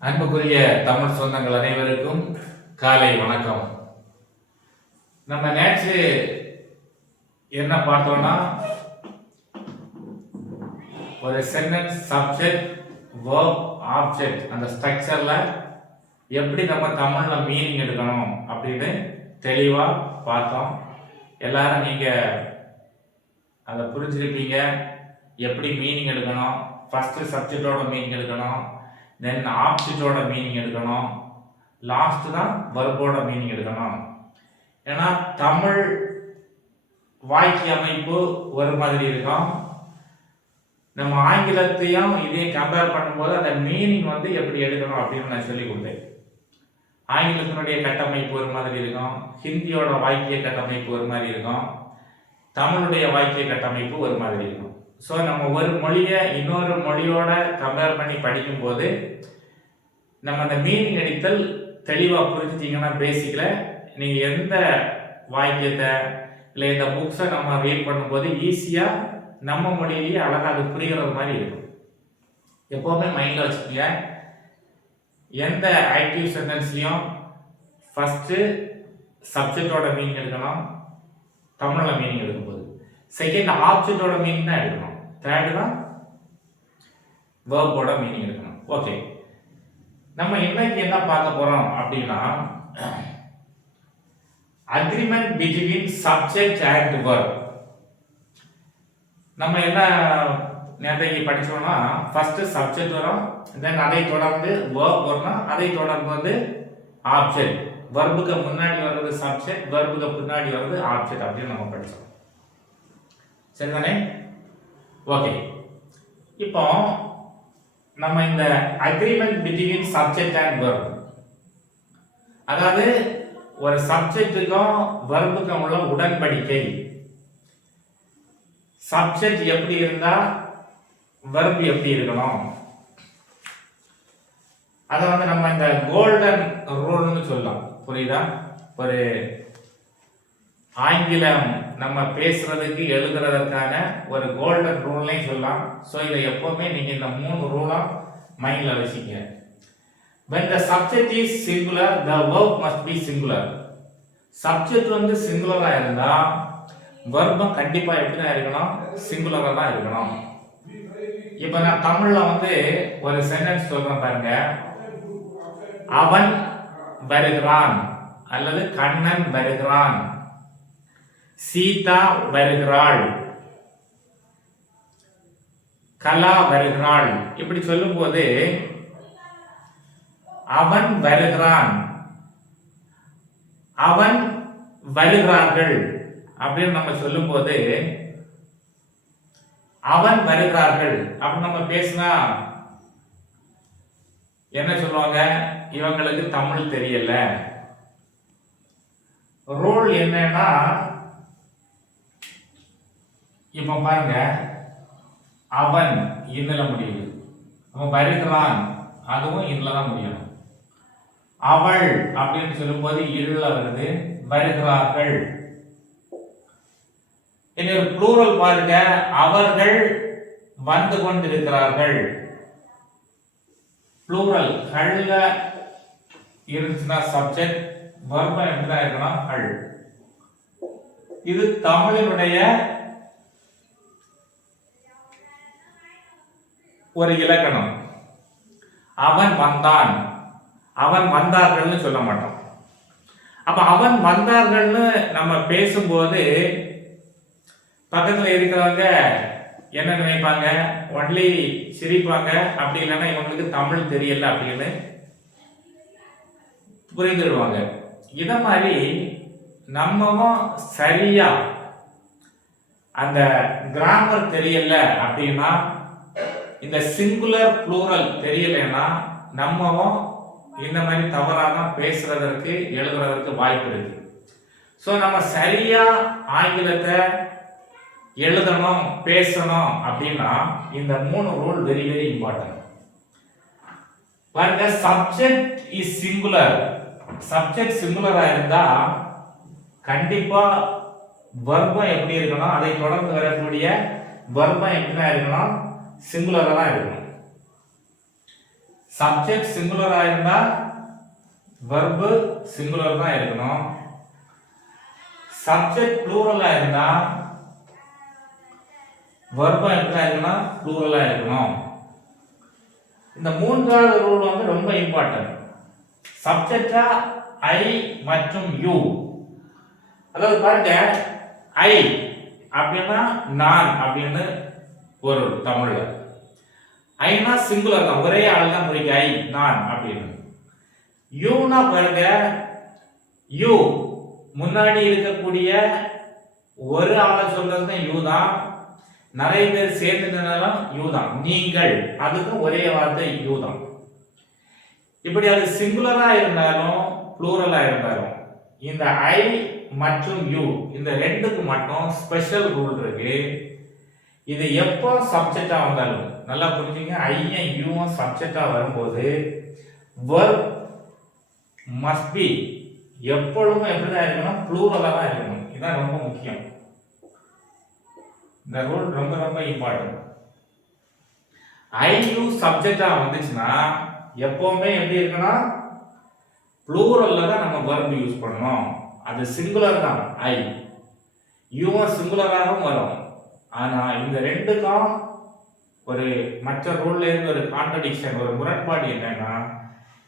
அன்புக்குரிய தமிழ் சொந்தங்கள் அனைவருக்கும் காலை வணக்கம். நம்ம நேற்று என்ன பார்த்தோம்னா ஒரு சென்டென்ஸ் சப்ஜெக்ட் வேர்ப் ஆப்ஜெக்ட் அந்த ஸ்ட்ரக்சர்ல எப்படி நம்ம தமிழ்ல மீனிங் எடுக்கணும் அப்படின்னு தெளிவா பார்த்தோம். எல்லாரும் நீங்க அதை புரிஞ்சிருப்பீங்க. எப்படி மீனிங் எடுக்கணும்? ஃபர்ஸ்ட் சப்ஜெக்டோட மீனிங் எடுக்கணும். தென் ஆப்சிட்டோட மீனிங் எடுக்கணும். லாஸ்ட் தான் வர்போட மீனிங் எடுக்கணும். ஏன்னா தமிழ் வாக்கிய அமைப்பு ஒரு மாதிரி இருக்கும். நம்ம ஆங்கிலத்தையும் இதையும் கம்பேர் பண்ணும்போது அந்த மீனிங் வந்து எப்படி எடுக்கணும் அப்படின்னு நான் சொல்லி கொடுத்தேன். ஆங்கிலத்தினுடைய கட்டமைப்பு ஒரு மாதிரி இருக்கும். ஹிந்தியோட வாக்கிய கட்டமைப்பு ஒரு மாதிரி இருக்கும். தமிழுடைய வாக்கிய கட்டமைப்பு ஒரு மாதிரி இருக்கும். ஸோ நம்ம ஒரு மொழியை இன்னொரு மொழியோட கம்பேர் பண்ணி படிக்கும்போது நம்ம அந்த மீனிங் அடித்தல் தெளிவாக புரிஞ்சுட்டீங்கன்னா பேசிக்கில் நீங்கள் எந்த வாக்கியத்தை இல்லை இந்த புக்ஸை நம்ம ரீட் பண்ணும்போது ஈஸியாக நம்ம மொழியிலேயே அழகாக அது புரிகிறது மாதிரி இருக்கும். எப்போவுமே மைண்டில் வச்சுக்கோங்க. எந்த ஆக்டிவ் சென்டென்ஸ்லையும் ஃபஸ்ட்டு சப்ஜெக்டோட மீனிங் எடுக்கணும். தமிழில் மீனிங் எடுக்கும்போது. செகண்ட் ஆப்ஜெக்டோட மீனிங் தான் எடுக்கணும். தேர்டுனா தான் வேர்போட மீனிங் இருக்கணும் ஓகே நம்ம இன்னைக்கு என்ன பார்க்க போகிறோம் அப்படின்னா agreement between subject and verb. நம்ம என்ன நேற்றைக்கு படிச்சோம்னா ஃபஸ்ட்டு சப்ஜெக்ட் வரும் தென் அதை தொடர்ந்து verb வரும் அதை தொடர்ந்து வந்து ஆப்ஜெக்ட் வர்புக்கு முன்னாடி வர்றது சப்ஜெக்ட் வர்புக்கு பின்னாடி வர்றது ஆப்ஜெக்ட் அப்படின்னு நம்ம படித்தோம் சரிதானே? ஓகே இப்போ நம்ம இந்த agreement between subject and verb அதாவது ஒரு சப்ஜெக்ட்டுக்கும் வெர்புக்கும் உள்ள உடன்படிக்கை. சப்ஜெக்ட் எப்படி இருந்தா வெர்ப் எப்படி இருக்கணும்? அதை வந்து நம்ம இந்த கோல்டன் ரூல்னு சொல்லலாம் புரியுதா? ஒரு ஆங்கிலம் நம்ம பேசுறதுக்கு எழுதுறதுக்கான ஒரு கோல்டன் ரூல்லையும் சொல்லலாம். ஸோ இதை எப்போவுமே நீங்கள் இந்த மூணு ரூலும் மைண்டில் வச்சுக்க when the subject is singular the verb must be singular subject வந்து சிங்குலராக இருந்தால் வர்பம் கண்டிப்பாக எப்படி தான் இருக்கணும்? சிங்குலராக தான் இருக்கணும். இப்போ நான் தமிழில் வந்து ஒரு சென்டென்ஸ் சொல்கிறேன் பாருங்க. அவன் வருகிறான் அல்லது கண்ணன் வருகிறான். சீதா வருகிறாள். கலா வருகிறாள். இப்படி சொல்லும்போது அவன் வருகிறான். அவன் வருகிறார்கள். அப்படின்னு நம்ம சொல்லும்போது அவன் வருகிறார்கள். அப்படின்னு நம்ம பேசினா என்ன சொல்லுவாங்க? இவங்களுக்கு தமிழ் தெரியல. ரூல் என்னன்னா இப்போ பாருங்க அவன் இன்னல முடியுது நம்ம வருகிறான் அதுவும் இன்னல தான் முடியும் அவள் அப்படின்னு சொல்லும்போது இருள வருது வருகிறார்கள் இனி ஒரு ப்ளூரல் பாருங்க அவர்கள் வந்து கொண்டிருக்கிறார்கள். ப்ளூரல் கள்ள இருந்துச்சுன்னா சப்ஜெக்ட் வர்பம் எப்படிதான் இருக்கணும்? கள் இது தமிழினுடைய ஒரு இலக்கணம். அவன் வந்தான். அவன் வந்தார்கள்னு சொல்ல மாட்டோம் அப்ப அவன் வந்தார்கள்னு நம்ம பேசும்போது பக்கத்துல இருக்கிறவங்க என்ன நினைப்பாங்க? ஒன்லி சிரிப்பாங்க. அப்படி இல்லைன்னா இவங்களுக்கு தமிழ் தெரியல அப்படின்னு புரிந்துடுவாங்க இத மாதிரி நம்மவும் சரியா அந்த கிராமர் தெரியல அப்படின்னா இந்த சிங்குலர் ப்ளூரல் தெரியலைன்னா நம்மவும் இந்த மாதிரி தவறாக பேசுறதற்கு எழுதுறதற்கு வாய்ப்பு இருக்கு. ஸோ நம்ம சரியா ஆங்கிலத்தை எழுதணும் பேசணும் அப்படின்னா இந்த மூணு ரூல் வெரி வெரி இம்பார்ட்டன்ட் பாருங்க சப்ஜெக்ட் இஸ் சிங்குலர் சப்ஜெக்ட் சிங்குலரா இருந்தா கண்டிப்பா வர்பம் எப்படி இருக்கணும் அதை தொடர்ந்து வரக்கூடிய வர்பம் எப்படிதான் இருக்கணும் சிங்குலராக தான் இருக்கணும் சப்ஜெக்ட் சிங்குலராக இருந்தால் வெர்பு சிங்குலர் தான் இருக்கணும் சப்ஜெக்ட் ப்ளூரலாக இருந்தால் வர்பம் எப்படி இருக்கணும் ப்ளூரலாக இருக்கணும் இந்த மூன்றாவது ரூல் வந்து ரொம்ப இம்பார்ட்டன்ட் சப்ஜெக்டா ஐ மற்றும் யூ அதாவது பாருங்க ஐ அப்படின்னா நான் அப்படின்னு ஒரு தமிழ்ல. ஐனா சிங்குலர் தான். ஒரே ஆள் தான் குறிக்க ஐ நான் அப்படின்னு. யூனா பாருங்க. யூ. முன்னாடி இருக்கக்கூடிய ஒரு ஆளை சொல்றது தான் யூ தான். நிறைய பேர் சேர்ந்துனாலும் யூ தான். நீங்கள். அதுக்கும் ஒரே வார்த்தை யூ தான். இப்படி அது சிங்குலரா இருந்தாலும் ப்ளூரலா இருந்தாலும் இந்த ஐ மற்றும் யூ இந்த ரெண்டுக்கு மட்டும் ஸ்பெஷல் ரூல் இருக்கு. இது எப்போ சப்ஜெக்டாக வந்தாலும் நல்லா புரிஞ்சுங்க. ஐயும் யூவும் சப்ஜெக்டாக வரும்போது ஒர்க் மஸ்ட் பி எப்பொழுதும் எப்படி தான் இருக்கணும் ப்ளூரலாக தான் இருக்கணும். இதுதான் ரொம்ப முக்கியம். இந்த ரூல் ரொம்ப ரொம்ப இம்பார்ட்டன்ட் ஐ யூ வந்துச்சுன்னா எப்போவுமே எப்படி இருக்கணும்? ப்ளூரலில் தான் நம்ம verb யூஸ் பண்ணணும். அது சிங்குலர் தான். ஐ யூவும் சிங்குலராகவும் வரும். ஆனா இந்த ரெண்டுக்கும் ஒரு மற்ற ரூல்ல இருந்து ஒரு கான்ட்ரடிக்ஷன் ஒரு முரண்பாடு என்னன்னா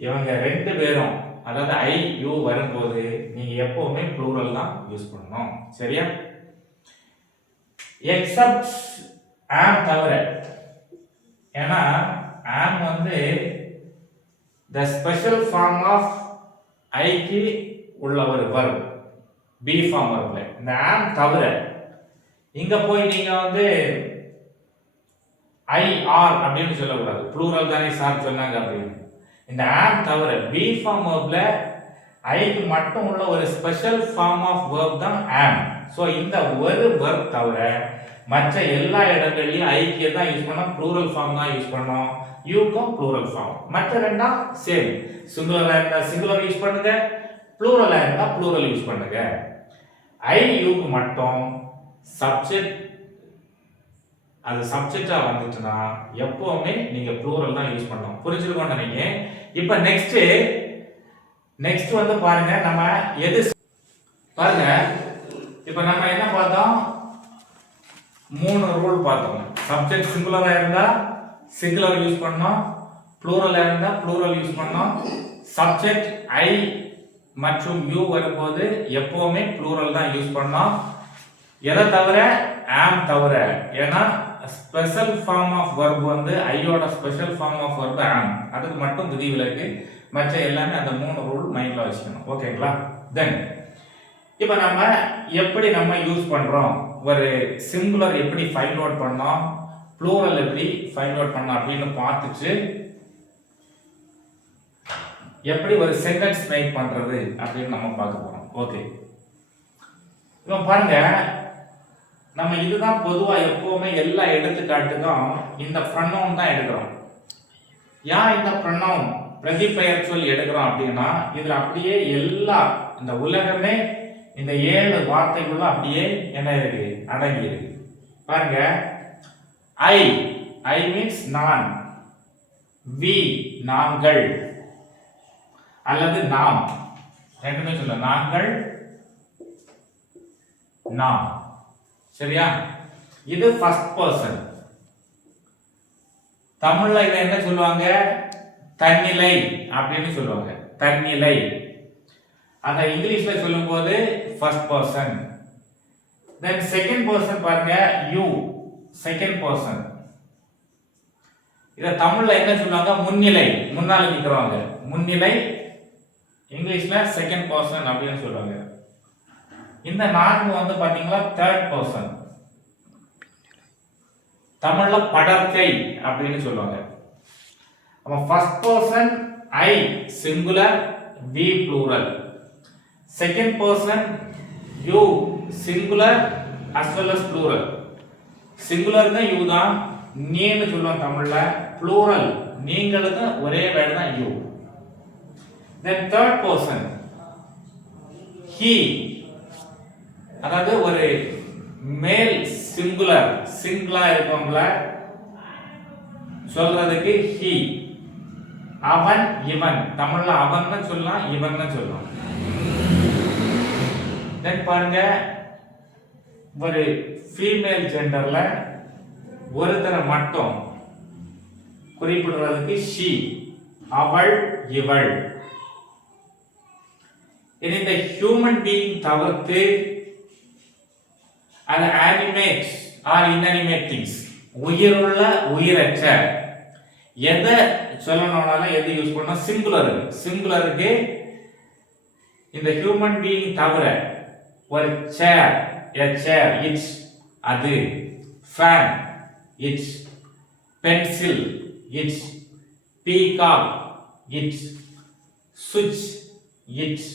இவங்க ரெண்டு பேரும் அதாவது ஐ யூ வரும்போது நீங்க எப்பவுமே ப்ளூரல் தான் யூஸ் பண்ணணும். சரியா? எக்ஸப்ட் ஆம் தவிர ஏன்னா ஆம் வந்து த ஸ்பெஷல் ஃபார்ம் ஆஃப் ஐக்கு உள்ள ஒரு வர்வ் பி ஃபார்ம் வரல இந்த ஆம் தவிர இங்க போய் நீங்க வந்து ஐ ஆர் அப்படின்னு சொல்லக்கூடாது. ப்ளூரல் தானே சார் சொன்னாங்க அப்படின்னு. இந்த ஆர் தவிர பி ஃபார்ம் வேர்ப்ல ஐக்கு மட்டும் உள்ள ஒரு ஸ்பெஷல் ஃபார்ம் ஆஃப் வேர்ப் தான் ஆம் ஸோ இந்த ஒரு வேர்ப் தவிர மற்ற எல்லா இடங்கள்லையும் ஐக்கிய தான் யூஸ் பண்ணோம்? ப்ளூரல் ஃபார்ம் தான் யூஸ் பண்ணோம். யூக்கும் ப்ளூரல் ஃபார்ம் மற்ற ரெண்டாம் சேம் சிங்குலராக இருந்தால் சிங்குலர் யூஸ் பண்ணுங்க. ப்ளூரலாக இருந்தால் ப்ளூரல் யூஸ் பண்ணுங்க. ஐ யூக்கு மட்டும் சப்ஜெக்ட் அது சப்ஜெக்டாக வந்துச்சுன்னா எப்பவுமே நீங்கள் ப்ளூரல் தான் யூஸ் பண்ணணும். புரிஞ்சிருக்கோம் நினைக்கிறேன் இப்போ நெக்ஸ்ட்டு நெக்ஸ்ட் வந்து பாருங்க நம்ம எது பாருங்க. இப்போ நம்ம என்ன பார்த்தோம்? மூணு ரூல் பார்த்தோம். சப்ஜெக்ட் சிங்குலராக இருந்தால் சிங்குலர் யூஸ் பண்ணோம் ப்ளூரலாக இருந்தால் ப்ளூரல் யூஸ் பண்ணோம் சப்ஜெக்ட் ஐ மற்றும் யூ வரும்போது எப்போவுமே ப்ளூரல் தான் யூஸ் பண்ணோம் எதை தவிர? ஆம் தவிர. ஏன்னா ஸ்பெஷல் ஃபார்ம் ஆஃப் வர்ப் வந்து ஐயோட ஸ்பெஷல் ஃபார்ம் ஆஃப் வர்ப் ஆம் அதுக்கு மட்டும் விதிவிலக்கு. மற்ற எல்லாமே அந்த மூணு ரூல் மைண்டில் வச்சுக்கணும். ஓகேங்களா தென் இப்போ நம்ம எப்படி நம்ம யூஸ் பண்ணுறோம் ஒரு சிங்குலர் எப்படி ஃபைண்ட் அவுட் பண்ணோம்? ப்ளூரல் எப்படி ஃபைண்ட் அவுட் பண்ணோம் அப்படின்னு பார்த்துட்டு எப்படி ஒரு சென்டென்ஸ் மேக் பண்ணுறது அப்படின்னு நம்ம பார்க்க போகிறோம் ஓகே இப்போ பாருங்க நம்ம இதுதான் பொதுவாக எப்போவுமே எல்லா எடுத்துக்காட்டுக்கும் இந்த ப்ரனவுன் தான் எடுக்கிறோம். ஏன் இந்த ப்ரனவுன் பிரதிபெயர் சொல் எடுக்கிறோம் அப்படின்னா இதில் அப்படியே எல்லா இந்த உலகமே இந்த ஏழு வார்த்தைகளும் அப்படியே என்ன இருக்கு? அடங்கி இருக்கு. பாருங்க. ஐ ஐ மீன்ஸ் நான். வி நாங்கள். அல்லது நாம். ரெண்டுமே சொல்ல நாங்கள் நாம். சரியா? இது ஃபர்ஸ்ட் பர்சன் தமிழ்ல இதை என்ன சொல்லுவாங்க? தன்னிலை அப்படின்னு சொல்லுவாங்க. தன்னிலை. அத இங்கிலீஷ்ல சொல்லும்போது first person then second person பாருங்க யூ செகண்ட் பர்சன் இதை தமிழ்ல என்ன சொல்லுவாங்க? முன்னிலை. முன்னால் நிற்கிறவங்க முன்னிலை இங்கிலீஷ்ல செகண்ட் பர்சன் அப்படின்னு சொல்லுவாங்க. இந்த நான்கு வந்து பாத்தீங்களா தேர்ட் பர்சன் தமிழ்ல படர்க்கை அப்படின்னு சொல்லுவாங்க. அப்ப first person I singular we plural second person you singular as well as plural சிங்குலர்னா you தான் நீன்னு சொல்லுவோம் தமிழ்ல. ப்ளூரல் நீங்களுக்கு ஒரே வேர்டு தான் you then third person he அதாவது ஒரு மேல் சிங்குலர் சிங்கிளா இருக்கும்ல? சொல்றதுக்கு ஹி அவன் இவன். தமிழ்ல அவன் சொல்லலாம் இவன் சொல்லலாம். தென் பாருங்க ஒரு ஃபீமேல் ஜெண்டர்ல ஒருத்தரை மட்டும் குறிப்பிடுறதுக்கு ஷி அவள் இவள். இந்த ஹியூமன் பீயிங் தவிர்த்து அது ஆனிமேட் ஆர் இன்அனிமேட் திங்ஸ் உயிருள்ள உயிரற்ற. எதை சொல்லணும்னாலும் எது யூஸ் பண்ணால் சிங்குலருக்கு சிங்குலருக்கு இந்த ஹியூமன் பீயிங் தவிர ஒரு சேர் எ சேர் இட்ஸ் அது. Fan it's pencil it's peacock it's சுவிட்ச் it's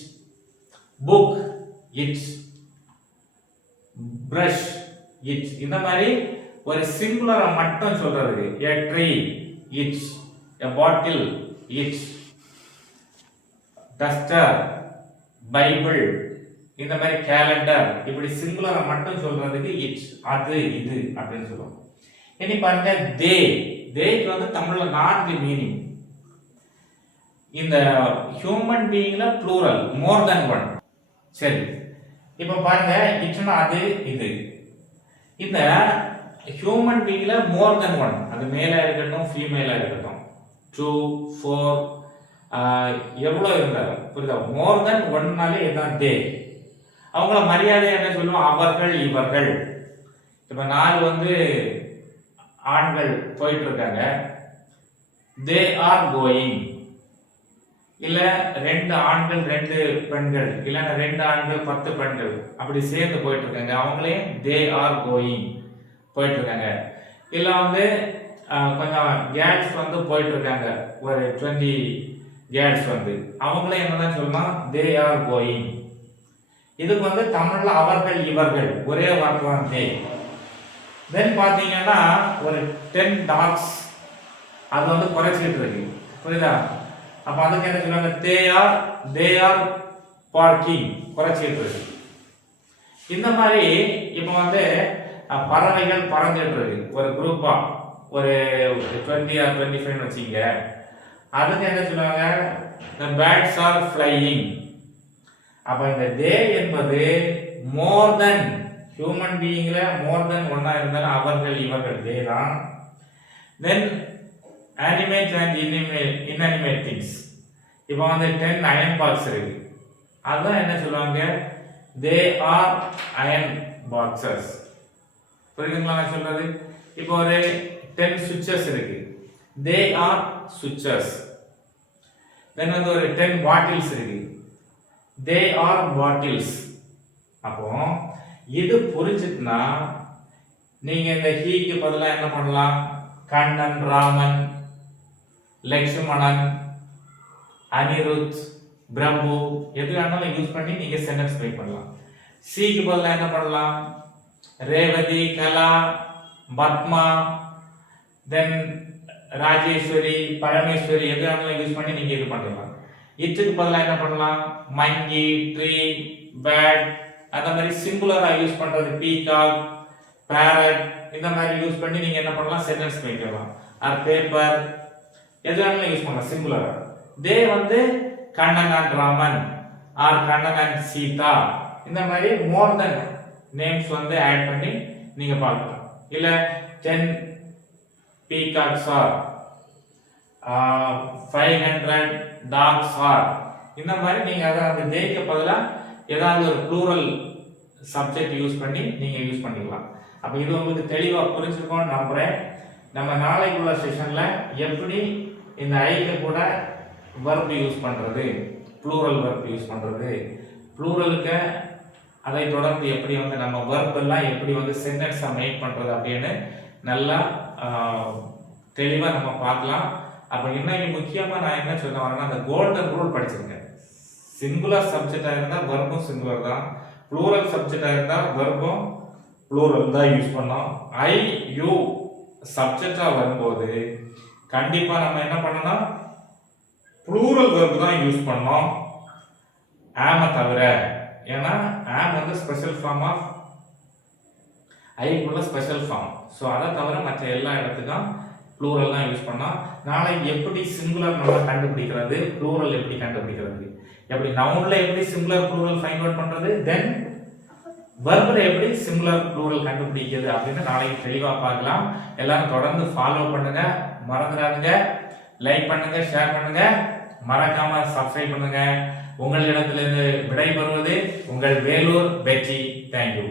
book it's brush it's இந்த மாதிரி ஒரு சிங்குலரை மட்டும் சொல்றது a tree it's a bottle it's duster Bible இந்த மாதிரி கேலண்டர் இப்படி சிங்குலரை மட்டும் சொல்றதுக்கு இட்ஸ் அது இது அப்படின்னு சொல்லுவோம். இனி பாருங்க தே தேக்கு வந்து தமிழ்ல நான்கு மீனிங் இந்த ஹியூமன் பீயிங்ல ப்ளூரல் மோர் தென் ஒன் சரி. இப்போ பாருங்க இட்ஸ்னா அது இது. இந்த ஹியூமன் பீங்கில் மோர் தென் ஒன் அது மேலே இருக்கட்டும் ஃபீமேலாக இருக்கட்டும். டூ ஃபோர் எவ்வளோ இருந்தாலும் புரியுதா? மோர் தென் ஒன்னாலே இதுதான் தே அவங்கள மரியாதை என்ன சொல்லுவோம்? அவர்கள் இவர்கள். இப்போ நாலு வந்து ஆண்கள் போயிட்டு இருக்காங்க. தே ஆர் கோயிங் இல்ல ரெண்டு ஆண்கள் ரெண்டு பெண்கள். இல்லைன்னா ரெண்டு ஆண்கள் பத்து பெண்கள். அப்படி சேர்ந்து போயிட்டு இருக்காங்க அவங்களே தே ஆர் கோயிங் போயிட்டு இருக்காங்க இல்ல வந்து கொஞ்சம் கேர்ள்ஸ் வந்து போயிட்டு இருக்காங்க ஒரு டுவெண்ட்டி கேர்ள்ஸ் வந்து. அவங்களே என்னதான் சொல்லணும் தே ஆர் கோயிங் இதுக்கு வந்து தமிழ்ல அவர்கள் இவர்கள். ஒரே வார்த்தை தான் தே தென் பார்த்தீங்கன்னா ஒரு டென் டாக்ஸ் அது வந்து குறைச்சிட்டு இருக்கு. புரியுதா? அப்ப அதுக்கு என்ன சொல்லுவாங்க they are they are parking குறைச்சிட்டு இருக்கு இந்த மாதிரி இப்போ வந்து பறவைகள் பறந்துட்டு இருக்கு ஒரு குரூப்பா ஒரு டுவெண்ட்டி ஆர் டுவெண்ட்டி ஃபைவ் வச்சுங்க அதுக்கு என்ன சொல்லுவாங்க த பேட்ஸ் ஆர் ஃப்ளையிங் அப்போ இந்த தே என்பது மோர் தென் ஹியூமன் பீயிங்கில் மோர் தென் ஒன்றா இருந்தாலும் அவர்கள் இவர்கள் தே தான். Then animate and inanimate inanimate things இப்போ வந்து டென் அயன் பாக்ஸ் இருக்கு. அதுதான் என்ன சொல்லுவாங்க? தே ஆர் அயன் பாக்ஸஸ் புரியுதுங்களா நான் சொல்றது? இப்போ ஒரு டென் சுவிச்சஸ் இருக்கு. தே ஆர் சுவிட்சஸ் தென் வந்து ஒரு டென் பாட்டில்ஸ் இருக்கு. தே ஆர் பாட்டில்ஸ் அப்போ இது புரிஞ்சுட்டுனா நீங்க இந்த ஹீக்கு பதிலாக என்ன பண்ணலாம்? கண்ணன் ராமன் லக்ஷ்மணன் அனிருத் பிரபு எது வேணாலும் யூஸ் பண்ணி நீங்க சென்டென்ஸ் மேக் பண்ணலாம். சிக்கு பதிலாக என்ன பண்ணலாம்? ரேவதி கலா பத்மா தென் ராஜேஸ்வரி பரமேஸ்வரி எது வேணாலும் யூஸ் பண்ணி நீங்க இது பண்ணலாம் இத்துக்கு பதிலாக என்ன பண்ணலாம்? மங்கி ட்ரீ பேட் அந்த மாதிரி சிங்குலரா யூஸ் பண்றது பீகாக் பேரட் இந்த மாதிரி யூஸ் பண்ணி நீங்க என்ன பண்ணலாம்? சென்டென்ஸ் வைக்கலாம் ஆர் பேப்பர் எது வேணாலும் யூஸ் பண்ணலாம். சிம்பிளாக தே வந்து Kannan and Raman are Kannan and Sita. இந்த மாதிரி மோர் தென் நேம்ஸ் வந்து ஆட் பண்ணி நீங்கள் பார்க்கலாம். இல்லை ten peacocks are five hundred dogs are இந்த மாதிரி நீங்கள் அதை அந்த தேய்க்க பதிலாக ஏதாவது ஒரு ப்ளூரல் சப்ஜெக்ட் யூஸ் பண்ணி நீங்கள் யூஸ் பண்ணிக்கலாம். அப்போ இது உங்களுக்கு தெளிவாக புரிஞ்சுக்கோன்னு நம்புறேன். நம்ம நாளைக்கு உள்ள எப்படி இந்த ஐக்கு கூட verb யூஸ் பண்ணுறது ப்ளூரல் வர்ப் யூஸ் பண்ணுறது ப்ளூரலுக்கு அதை தொடர்ந்து எப்படி வந்து நம்ம வர்ப்பெல்லாம் எப்படி வந்து சென்டென்ஸாக மேக் பண்ணுறது அப்படின்னு நல்லா தெளிவாக நம்ம பார்க்கலாம். அப்போ இன்னைக்கு முக்கியமாக நான் என்ன சொல்ல வரேன்னா அந்த கோல்டன் ரூல் படிச்சிருக்கேன் சிங்குலர் சப்ஜெக்டாக இருந்தால் வர்பும் சிங்குலர் தான். ப்ளூரல் சப்ஜெக்டாக இருந்தால் வர்பும் ப்ளூரல் தான் யூஸ் பண்ணோம். ஐ யூ சப்ஜெக்டாக வரும்போது கண்டிப்பாக நம்ம என்ன பண்ணணும் ப்ளூரல் வெர்ப் தான் யூஸ் பண்ணோம் ஆமை தவிர ஏன்னா ஆம் வந்து ஸ்பெஷல் ஃபார்ம் ஆஃப் ஐக்குள்ள ஸ்பெஷல் ஃபார்ம் ஸோ அதை தவிர மற்ற எல்லா இடத்துக்கும் ப்ளூரல் தான் யூஸ் பண்ணோம் நாளைக்கு எப்படி சிங்குலர் நம்ம கண்டுபிடிக்கிறது ப்ளூரல் எப்படி கண்டுபிடிக்கிறது? எப்படி நவுனில் எப்படி சிங்குலர் ப்ளூரல் ஃபைண்ட் அவுட் பண்ணுறது தென் வர்பில் எப்படி சிங்குலர் ப்ளூரல் கண்டுபிடிக்கிறது அப்படின்னு நாளைக்கு தெளிவாக பார்க்கலாம். எல்லாரும் தொடர்ந்து ஃபாலோ பண்ணுங்க. மறந்துடாதுங்க. லைக் பண்ணுங்க ஷேர் பண்ணுங்க. மறக்காம சப்ஸ்கிரைப் பண்ணுங்க. உங்களிடத்திலிருந்து விடைபெறுவது உங்கள் வேலூர் வெற்றி தேங்க்யூ